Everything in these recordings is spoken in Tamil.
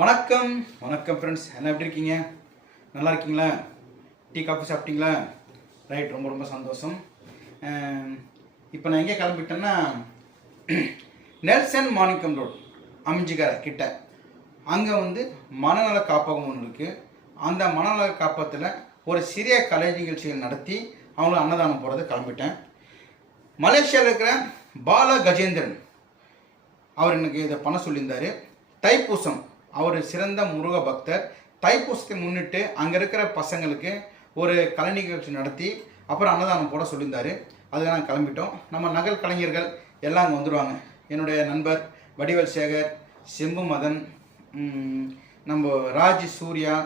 வணக்கம் வணக்கம் ஃப்ரெண்ட்ஸ், என்ன எப்படி இருக்கீங்க? நல்லா இருக்கீங்களா? டீ காஃபி சாப்பிட்டீங்களா? ரைட், ரொம்ப ரொம்ப சந்தோஷம். இப்போ நான் எங்கே கிளம்பிட்டேன்னா நெல்சன் மாணிக்கம் ரோட் அம்ஜிகரை கிட்ட அங்கே வந்து மனநல காப்பகம் ஒன்று இருக்குது. அந்த மனநல காப்பகத்தில் ஒரு சிறிய கலை நிகழ்ச்சிகள் நடத்தி அவங்களுக்கு அன்னதானம் போகிறது கிளம்பிட்டேன். மலேசியாவில் இருக்கிற பால கஜேந்திரன் அவர் எனக்கு இதை பண்ண சொல்லியிருந்தார். தைப்பூசம், அவர் சிறந்த முருக பக்தர். தைப்பூசத்தை முன்னிட்டு அங்கே இருக்கிற பசங்களுக்கு ஒரு கலை நிகழ்ச்சி நடத்தி அப்புறம் அன்னதானம் போட சொல்லியிருந்தார். அதுக்கு நாங்கள் கிளம்பிட்டோம். நம்ம நகல் கலைஞர்கள் எல்லாம் அங்கே வந்துடுவாங்க. என்னுடைய நண்பர் வடிவேல் சேகர், செம்பு மதன், நம்ம ராஜ் சூர்யா,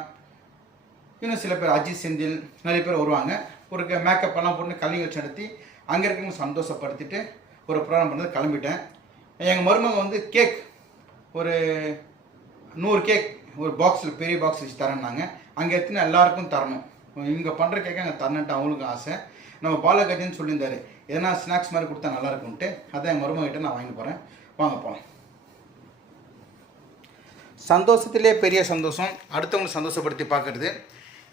இன்னும் சில பேர் அஜித் செந்தில், நிறைய பேர் வருவாங்க. ஒரு மேக்கப் எல்லாம் போட்டு கலை நிகழ்ச்சி நடத்தி அங்கே இருக்கவங்க சந்தோஷப்படுத்திட்டு ஒரு ப்ரோக்ராம் பண்ணது கிளம்பிட்டேன். எங்கள் மருமக வந்து கேக் ஒரு 100 கேக் ஒரு பாக்ஸில் பெரிய பாக்ஸ் வச்சு தரேன்னாங்க. அங்கே எடுத்துன்னு எல்லாருக்கும் தரணும். இங்கே பண்ணுற கேட்க அங்கே தரணுன்ட்டு அவங்களுக்கு ஆசை. நம்ம பாலகஜன்னு சொல்லியிருந்தாரு, எதனா ஸ்நாக்ஸ் மாதிரி கொடுத்தா நல்லா இருக்கும்ன்ட்டு. அதான் என் மருமகிட்ட நான் வாங்கி போகிறேன். வாங்க போகலாம். சந்தோஷத்திலே பெரிய சந்தோஷம் அடுத்தவங்களை சந்தோஷப்படுத்தி பார்க்குறது.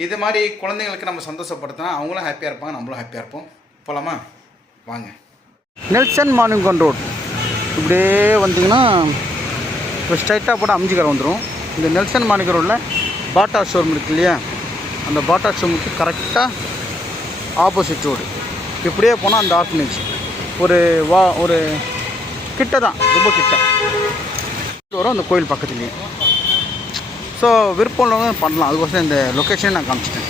இது மாதிரி குழந்தைங்களுக்கு நம்ம சந்தோஷப்படுத்தினா அவங்களும் ஹாப்பியாக இருப்பாங்க, நம்மளும் ஹாப்பியாக இருப்போம். போகலாமா? வாங்க. நெல்சன் மாணிக்கம் ரோட் இப்படியே வந்தீங்கன்னா இப்போ ஸ்ட்ரைட்டாக போட்டு அம்ஜிகரை வந்துடும். இந்த நெல்சன் மாணிக்கம் ரோட்டில் பாட்டா ஷோரூம் இருக்குது இல்லையா, அந்த பாட்டா ஷோரூமுக்கு கரெக்டாக ஆப்போசிட் ரோடு. இப்படியே போனால் அந்த ஆர்ஃபனேஜ் ஒரு கிட்ட தான், ரொம்ப கிட்ட வரும் அந்த கோயில் பக்கத்துலேயே. ஸோ விருப்பம் உள்ளவங்க பண்ணலாம். அதுக்கோசரம் இந்த லொக்கேஷனே நான் காமிச்சிட்டேன்.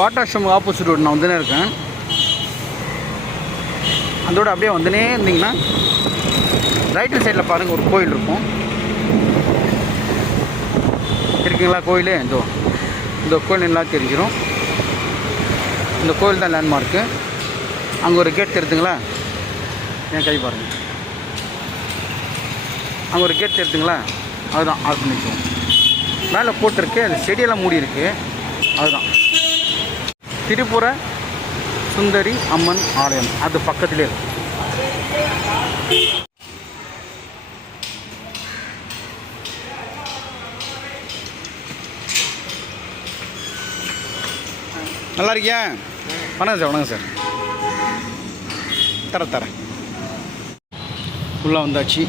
பாட்டா ஷோரூம் ஆப்போசிட் ரோடு நான் வந்துனே இருக்கேன். அதோடு அப்படியே வந்துனே இருந்தீங்கன்னா ரைட் சைடில் பாருங்கள் ஒரு கோயில் இருக்கும். இருக்குங்களா கோயில்? இந்த கோயில் நல்லா தெரிஞ்சிடும். இந்த கோயில் தான் லேண்ட்மார்க்கு. அங்கே ஒரு கேட் தெரியுதுங்களா? என் கை பாருங்கள். அங்கே ஒரு கேட் தெரியுதுங்களா? அதுதான் ஆர்கனைசேஷன். மேலே போட்டிருக்கு, அந்த செடியெல்லாம் மூடி இருக்குது. அதுதான் திரிபுர சுந்தரி அம்மன் ஆலயம். அது பக்கத்துலேயே இருக்கு. நல்லா இருக்கியா? வணக்கம் சார். வணக்கம் சார். தரேன் உள்ளே வந்தாச்சு.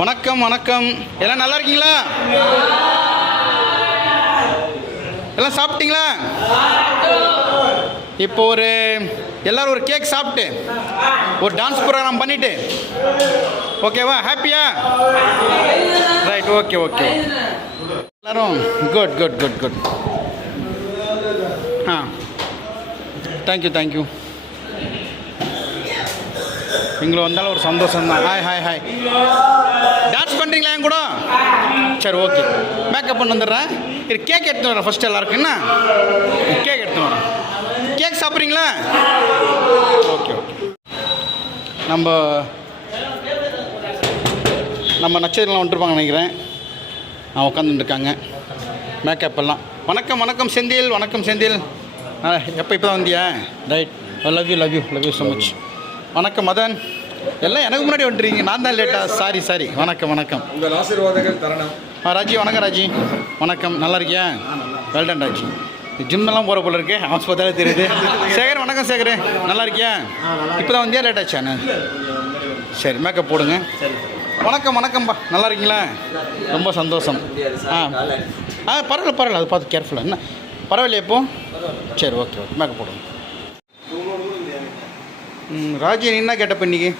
வணக்கம் வணக்கம். எல்லாம் நல்லா இருக்கீங்களா? எல்லாம் சாப்பிட்டீங்களா? இப்போ எல்லோரும் ஒரு கேக் சாப்பிட்டு ஒரு டான்ஸ் ப்ரோக்ராம் பண்ணிவிட்டு ஓகேவா? ஹாப்பியா? Right, okay okay. எல்லோரும் good good good good. Thank you. இங்கே வந்தாலும் ஒரு சந்தோஷம் தான். ஹாய். டான்ஸ் பண்ணுறீங்களா என் கூட? சரி, ஓகே. மேக்கப் பண்ணி வந்துடுறேன். இது கேக் எடுத்து வரேன் ஃபஸ்ட்டு எல்லாருக்கும். என்ன கேக் எடுத்து வரேன். கேக் சாப்பிட்றீங்களா? ஓகே. நம்ம நட்சத்திரம்லாம் வந்துருப்பாங்க நினைக்கிறேன். உட்காந்துருக்காங்க மேக்கப் எல்லாம். வணக்கம் செந்தில். வணக்கம் செந்தில். இப்போ தான் வந்தியா? Right. Love you so much. வணக்கம் மதன். எல்லாம் எனக்கு முன்னாடி வந்துட்டுருக்கீங்க. நான் தான் லேட்டா. சாரி. வணக்கம். உங்கள் ஆசீர்வாதங்கள் தரணும். ராஜி. வணக்கம் ராஜி. வணக்கம். நல்லா இருக்கியா? வெல்டன் ராஜி. ஜிம்மெல்லாம் போகிற போல இருக்கு, அவன் பார்த்தாலே தெரியுது. சேகர். வணக்கம் சேகர். நல்லா இருக்கியா? இப்போ தான் வந்தியா? லேட்டாச்சாண்ணே? சரி, மேக்கப் போடுங்க. வணக்கம்பா. நல்லா இருக்கீங்களா? ரொம்ப சந்தோஷம். பரவாயில்ல. அது பார்த்து கேர்ஃபுல்லாக. என்ன பரவாயில்லையா இப்போ? சரி, ஓகே. மேக்கப் போடுங்க. ராஜி, நீ என்ன கேட்டப்ப இன்னைக்கு?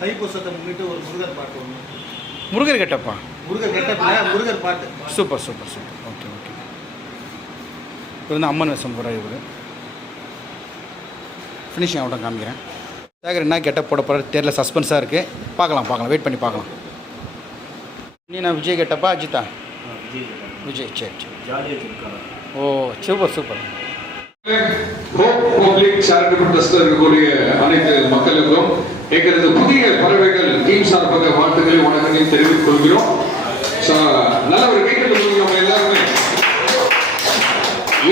தைப்பூசத்தை முன்னிட்டு ஒரு முருகர் பாட்டு ஒன்று. முருகர் கேட்டப்பா? முருகர் பாட்டு. சூப்பர். ஓகே. இப்போ வந்து அம்மன் வேஷம் போகிறார் இவர். ஃபினிஷிங் அவட்ட காமிக்கிறேன். சேகர் என்ன கெட்டப் போட போகிற தெரியல, சஸ்பென்ஸாக இருக்குது. பார்க்கலாம். வெயிட் பண்ணி பார்க்கலாம். நீ நான் விஜய் கேட்டப்பா? அஜித்தா? விஜய். சரி. ஓ, சூப்பர். பப்ளிக் சேரிட்டபிள் ட்ரஸ்ட்ல இருக்கக்கூடிய அனைத்து மக்களுக்கும் எங்களது புதிய பறவைகள் டீம் சார்பாக வாழ்த்துக்களை வணக்கங்களையும் தெரிவித்துக் கொள்கிறோம். நல்ல ஒரு வீட்டில் எல்லாருமே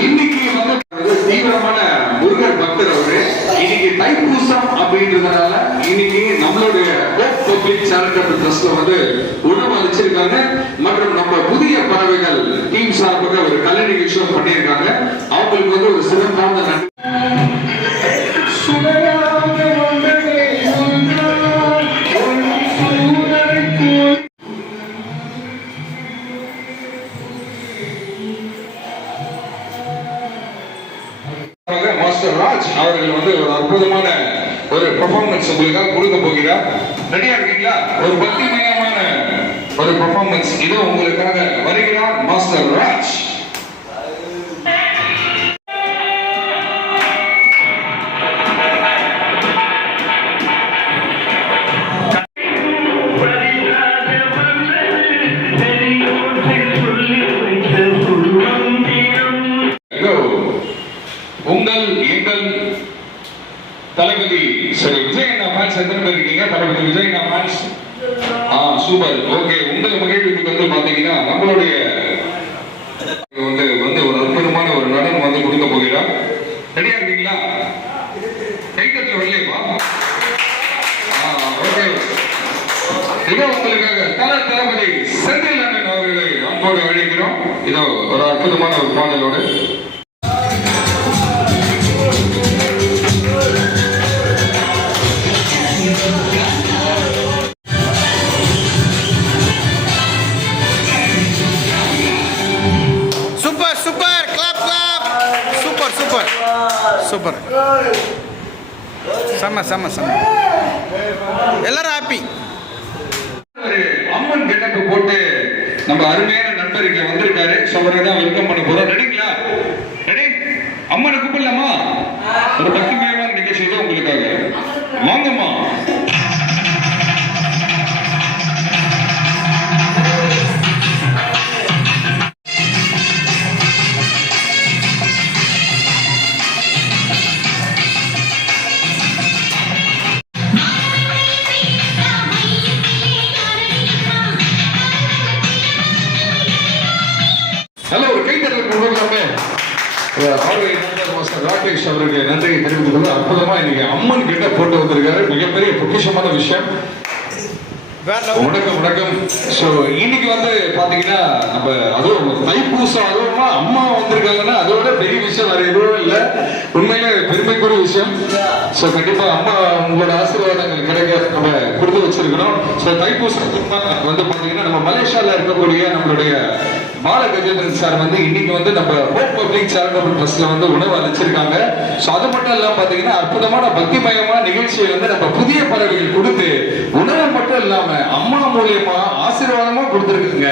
இன்னைக்கு வந்து தீவிரமான முருகன் பக்தர் அவரு. இன்னைக்கு தைப்பூசம் அப்படின்றதுனால இன்னைக்கு நம்மளுடைய ஹோப் பப்ளிக் சேரிட்டபிள் ட்ரஸ்ட்ல வந்து உணவு அளிச்சிருக்காங்க. மற்றும் நம்ம புதிய பறவைகள் டீம் சார்பாக ஒரு கலை நிகழ்ச்சியும் பண்ணியிருக்காங்க. அவங்களுக்கு வந்து ஒரு சிறப்பான நன்றி. மாஸ்டர் ராஜ் அவர்கள் வந்து ஒரு அற்புதமான ஒரு பெர்ஃபார்மன்ஸ் உங்களுக்காக கொடுக்க போகிறார். ரெடியா இருக்கீங்களா? ஒரு பக்திமயமான ஒரு பெர்ஃபார்மன்ஸ் இதோ உங்களுக்காக வருகிறார் மாஸ்டர் ராஜ். உங்கள் எங்கள் தளபதி சரி விஜய் அண்ணா ஃபேன்ஸ் எத்தனை பேர் இருக்கீங்க? தளபதி விஜய் அண்ணா ஃபேன்ஸ் சூப்பர். ஓகே, உங்கள் மகிழ்வுக்கு வந்து பாத்தீங்கன்னா நம்மளுடைய வந்து ஒரு அற்புதமான ஒரு நடனம் வந்து கொடுக்க போகிறார். ரெடியா இருக்கீங்களா? கைத்தட்டல வரலையப்பா. ஓகே, இதோ உங்களுக்காக தளபதி செந்தில் அண்ணன் அவர்களை அன்போடு அழைக்கிறோம். இதோ ஒரு அற்புதமான ஒரு பாடலோடு. சூப்பர், செம்ம செம்ம செம்ம, எல்லாரும் ஹாப்பி. அம்மன் கெட்டப்பு போட்டு நம்ம அருமையான நண்பர் இங்க வந்திருக்காரு. அவரை தான் வெல்கம் பண்ண போறோம். ரெடிங்களா? ரெடி? அம்மனை கூப்பிடலாமா? ஒரு பக்திமயமான நிகழ்ச்சி தான் உங்களுக்காக. வாங்கம்மா. ஹலோ, ஒரு கைத்தட்டல் கொடுக்கலாமே. ராகேஷ் அவருக்கு நன்றியை தெரிவித்துக் கொண்டு அற்புதமா இன்னைக்கு அம்மன் கிட்ட போட்டு வந்திருக்காரு. மிகப்பெரிய பொக்கிஷமான விஷயம். வணக்கம் வணக்கம். ஸோ இன்னைக்கு வந்து பாத்தீங்கன்னா நம்ம அதுவும் தைப்பூசம், அதுவும் அம்மா வந்திருக்காங்கன்னா அதோட பெரிய விஷயம் வேற எதுவும் இல்லை. உண்மையிலே பெருமைக்குரிய விஷயம். ஸோ கண்டிப்பா அம்மா உங்களோட ஆசீர்வாதங்கள் கிடைக்க நம்ம கொடுத்து வச்சிருக்கிறோம். ஸோ தைப்பூசம் வந்து பாத்தீங்கன்னா நம்ம மலேசியால இருக்கக்கூடிய நம்மளுடைய பாலகஜேந்திரன் சார் வந்து இன்னைக்கு வந்து நம்ம ஹோப் பப்ளிக் சேரிட்டபிள் ட்ரஸ்ட்ல வந்து உணவு அளிச்சிருக்காங்க. ஸோ அது மட்டும் இல்லாம பாத்தீங்கன்னா அற்புதமான பக்திமயமான நிகழ்ச்சியை வந்து நம்ம புதிய பறவைகள் கொடுத்து உணவு மட்டும் இல்லாம அம்மா மூலியமா ஆசீர்வாதமா கொடுத்துருக்குங்க.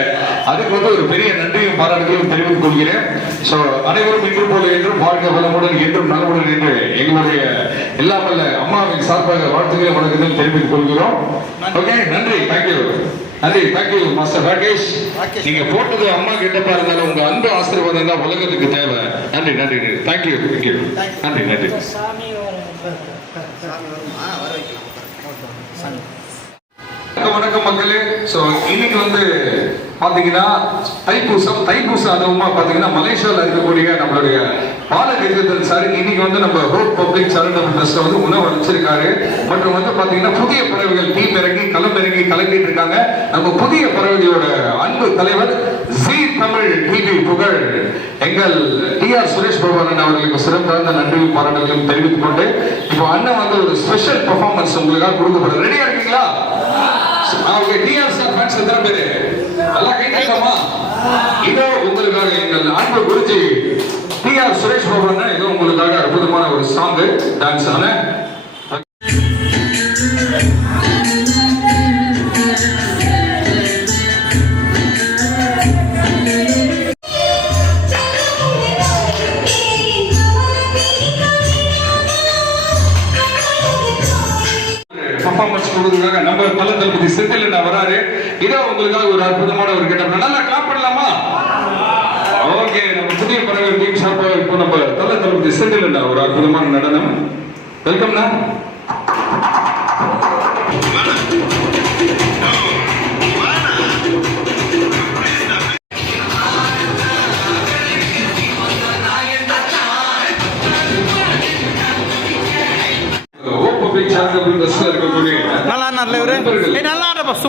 அதுக்கு வந்து ஒரு பெரிய நன்றியும் பாராட்டுகளையும் தெரிவித்துக் கொள்கிறேன். ஸோ அனைவரும் இன்று போல என்றும் வாழ்க்கை வளமுடன் என்றும் நலமுடன் என்று எங்களுடைய எல்லாமல்ல அம்மாவின் சார்பாக வாழ்த்துக்களை வணக்கத்தையும் தெரிவித்துக் கொள்கிறோம். ஓகே, நன்றி, தேங்க்யூ. நன்றி, தேங்க்யூ மாஸ்டர் ராகேஷ். நீங்க போட்டது அம்மா கிட்டப்பா இருந்தாலும் உங்க அன்பு ஆசீர்வாதம் தான் உலகத்துக்கு தேவை. நன்றி நன்றி, தேங்க்யூ தேங்க்யூ, நன்றி நன்றி. வணக்கம் மக்களே. ஸோ இன்னைக்கு வந்து பாத்தீங்கன்னா தைப்பூசம் அதுவுமா பாத்தீங்கன்னா மலேசியாவில் இருக்கக்கூடிய நம்மளுடைய பாலகஜேந்திரன் சார் இன்னைக்கு வந்து நம்ம ஹோப் பப்ளிக் சேரிட்டபிள் ட்ரஸ்ட்ல வந்து உணவு அளிச்சிருக்காரு. மற்றும் வந்து பாத்தீங்கன்னா புதிய பறவைகள் டீம் இறங்கி கலக்கிட்டு இருக்காங்க. நம்ம புதிய பறவைகளோட அன்பு தலைவர் ஜி தமிழ் டிவி புகழ் எங்கள் டிஆர் சுரேஷ் பகவான் அவர்களுக்கு சிறப்பான நன்றியும் பாராட்டுகளையும் தெரிவித்துக் கொண்டு இப்போ அண்ணன் வந்து ஒரு ஸ்பெஷல் பெர்ஃபார்மன்ஸ் உங்களுக்காக கொடுக்கப்படுது. ரெடியா இருக்கீங்களா? அவங்க டிஆர் சார் ஃபேன்ஸ் எத்தனை பேரு? எல்லாம் கை தட்டலாமா? இதோ உங்களுக்காக எங்கள் அன்பு குருஜி டிஆர் சுரேஷ் பகவான் இதோ உங்களுக்காக அற்புதமான ஒரு சாங் டான்ஸ் ஆன பெர்ஃபார்மன்ஸ் கொடுக்கிறதுக்காக நம்ம தளபதி செந்தில் அண்ணா வராரு. இதோ உங்களுக்காக ஒரு அற்புதமான ஒரு கெட்டப். நல்லா கிளாப் பண்ணலாமா? ஓகே, நம்ம புதிய பறவை டீம் சார்பாக இப்போ நம்ம தளபதி செந்தில் அண்ணா ஒரு அற்புதமான நடனம். வெல்கம்ண்ணா.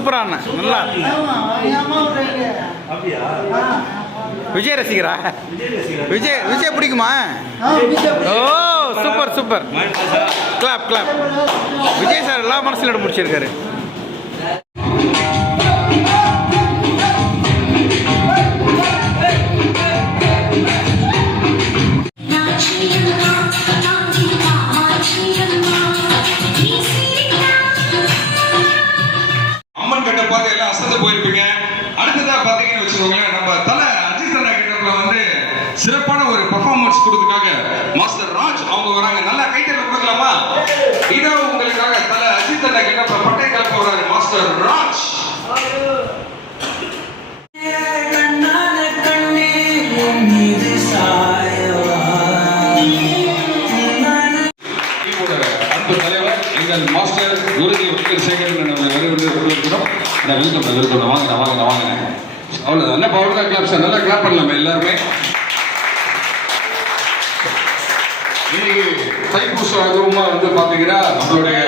சூப்பரா அண்ணன், நல்லா. அப்படியா? விஜய் ரசிகரா? விஜய் ரசிகரா? விஜய் பிடிக்குமா? Oh super super, clap clap. Vijay sir எல்லா மனசுல இடம் முடிச்சிருக்காரு. அம்மன் கட்ட பார்த்து எல்லாம் அசந்து போயிருப்பீங்க. அடுத்ததா பாத்தீங்கன்னு வச்சுக்கோங்களேன், நம்ம தலை அஜித் அண்ணா கிட்டப்ல வந்து சிறப்பான ஒரு பெர்ஃபார்மன்ஸ் கொடுத்ததுக்காக மாஸ்டர் ராஜ் அவங்க வராங்க. நல்லா கைத்தட்டல் கொடுக்கலாமா? இதோ உங்களுக்காக தலை அஜித் அண்ணா கிட்டப்ல பட்டை கலப்ப வராரு மாஸ்டர் ராஜ். அன்பு தலைவர் எங்கள் மாஸ்டர் குருஜி சேகரன் வரவேற்கிறோம். வெல்கம் வாங்க. அவ்வளோ என்ன பவர் கிளாப் சார், நல்லா கிளாப் பண்ணலாமே எல்லாருமே. இன்னைக்கு தைப்பூசம் அதுவுமா வந்து பாத்தீங்கன்னா நம்மளுடைய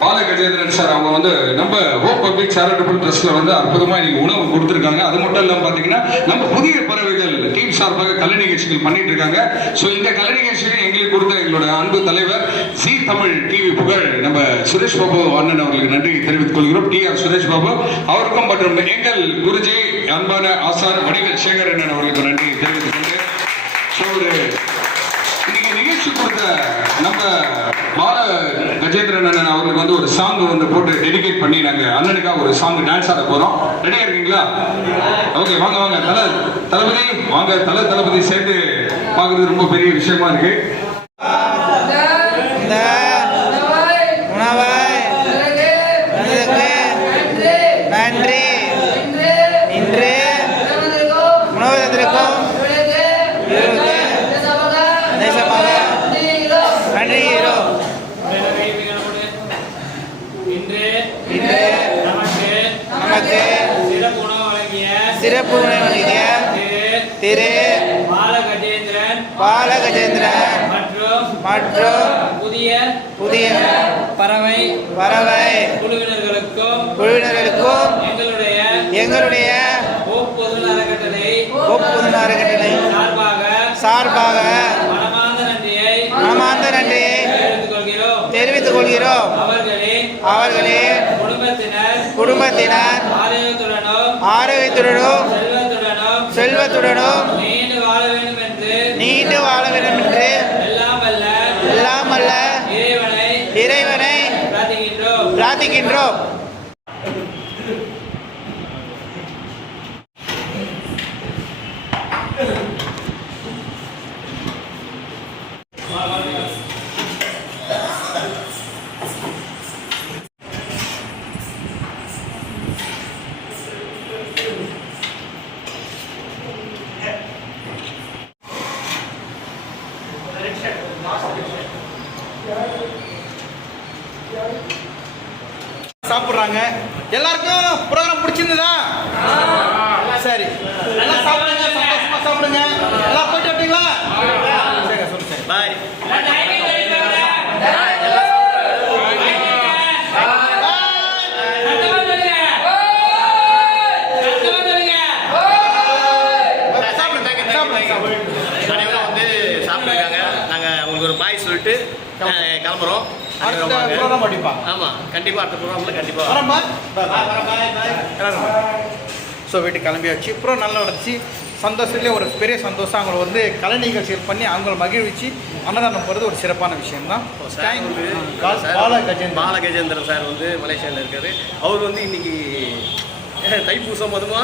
பாலகஜேந்திரன் சார் அவங்க வந்து நம்ம ஹோப் பப்ளிக் சேரிட்டபிள் ட்ரஸ்ட்ல வந்து அற்புதமா இன்னைக்கு உணவு கொடுத்துருக்காங்க. அது மட்டும் இல்லாம பாத்தீங்கன்னா நம்ம புதிய பறவைகள் டீம் சார்பாக கலை நிகழ்ச்சிகள் பண்ணிட்டு இருக்காங்க. ஸோ இந்த கலை நிகழ்ச்சியை எங்களுக்கு கொடுத்த எங்களோட அன்பு தலைவர் ஜி தமிழ் டிவி புகழ் நம்ம சுரேஷ் பாபு அண்ணன் அவர்களுக்கு நன்றி தெரிவித்துக் கொள்கிறோம். TR சுரேஷ் பாபு அவருக்கும் மற்றும் எங்கள் குருஜி அன்பான ஆசான் வடிவேல் சேகர் அண்ணன் அவர்களுக்கு நன்றி தெரிவித்துக் கொண்டு ஒரு இன்னைக்கு நிகழ்ச்சி கொடுத்த நம்ம பால கஜேந்திரன் அண்ணன் அவர்களுக்கு வந்து ஒரு சாங் வந்து போட்டு டெடிகேட் பண்ணி நாங்க அண்ணனுக்காக ஒரு சாங் டான்ஸ் ஆட போறோம். ரெடியா இருக்கீங்களா? ஓகே, வாங்க தளபதி வாங்க. தளபதி சேர்ந்து பார்க்கறது ரொம்ப பெரிய விஷயமா இருக்கு. நன்றி. இன்று உணவு தந்திருக்கும் தேசமாக நன்றி. இன்று நமக்கு சிறப்பு உணவு வழங்கிய திரு பாலகஜேந்திரன் மற்றும் புதிய பறவை குழுவினர்களுக்கும் எங்களுடைய பொது அறக்கட்டளை சார்பாக மனமார்ந்த நன்றியை தெரிவித்துக் கொள்கிறோம். அவர்களின் குடும்பத்தினர் ஆரோக்கியத்துடனும் செல்வத்துடனும் நீண்டு வாழ வேண்டும் என்று எல்லாம் வல்ல இறைவனை பிரார்த்திக்கின்றோம். சாப்பிடுறாங்க. எல்லாருக்கும் ப்ரோக்ராம் பிடிச்சிருந்ததா? சரி, நல்லா சாப்பிடுங்க, சந்தோஷமா சாப்பிடுங்க. எல்லாம் போயிட்டு வரீங்களா? சரி, சொல்லுங்க. பாய். உங்களுக்கு ஒரு பாய் சொல்லிட்டு கிளம்புறோம். ஆமா, கண்டிப்பா அடுத்த ப்ரோக்ராம்ல கண்டிப்பா. ஸோ வீட்டுக்கு கிளம்பியாச்சு. அப்புறம் நல்லா நடந்துச்சு. சந்தோஷத்துலேயே ஒரு பெரிய சந்தோஷம். அவங்களை வந்து கலை நிகழ்ச்சிகள் பண்ணி அவங்கள மகிழ்விச்சு அன்னதானம் போகிறது ஒரு சிறப்பான விஷயம்தான். பாலகஜேந்திரன் சார் வந்து மலேசியாவில் இருக்காரு. அவர் வந்து இன்னைக்கு தைப்பூசம் அதுமா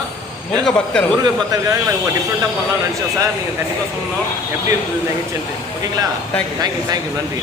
முருகர் பக்தருக்காக நாங்கள் டிஃப்ரெண்ட்டாக பண்ணலாம்னு நினச்சோம் சார். நீங்கள் கண்டிப்பாக சொல்லணும் எப்படி இருந்தது நிகழ்ச்சின்ட்டு. ஓகேங்களா? தேங்க்யூ. நன்றி.